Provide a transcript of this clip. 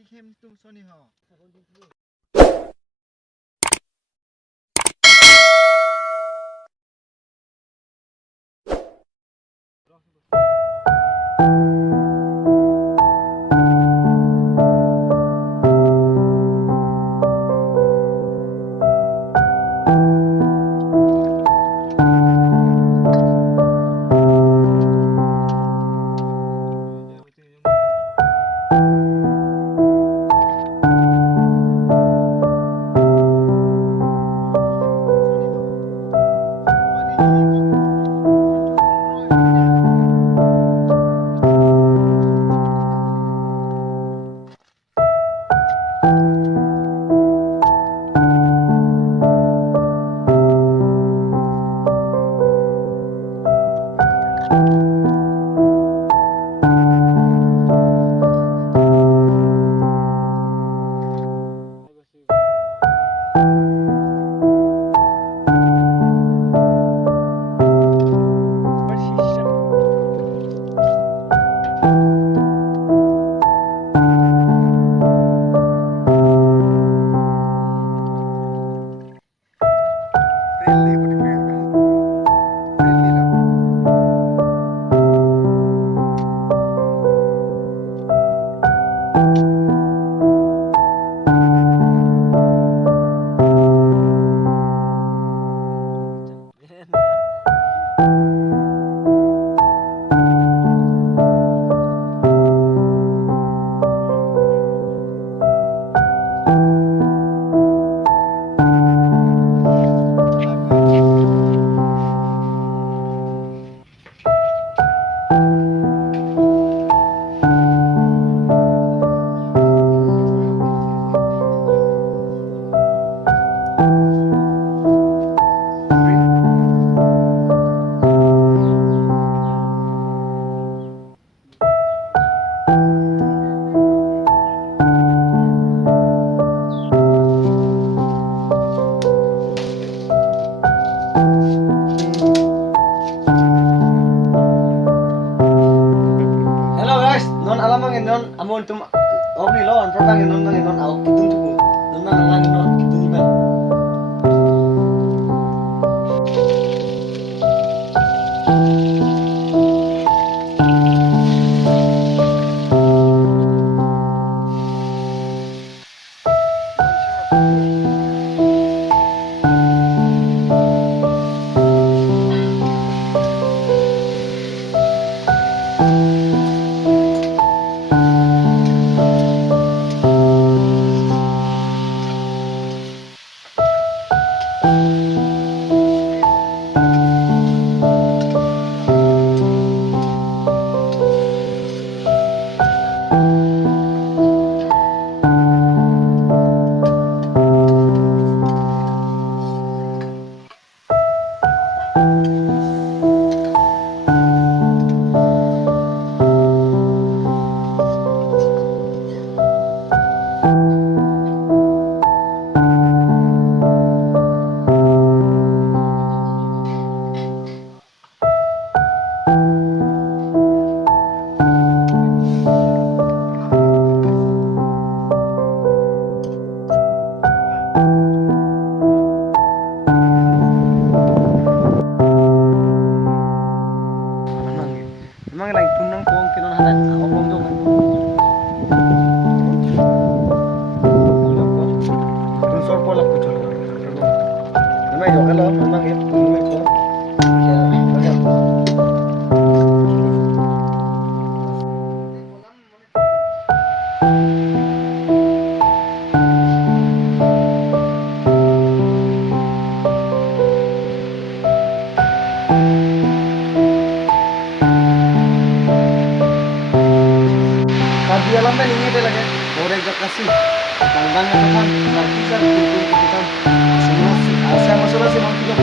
Likem tum soni ho. non amon tum obri lo on propang non au kitun tuku non lang non kitun iman memang lagi punang kong kinon hanan ako kong dong kung sor po lang po cholo memang yo kalau memang ya memang ko ya banyak di alam dan ini adalah ya orang kasih tandang yang depan lapisan kumpul kita semua saya masalah sih mau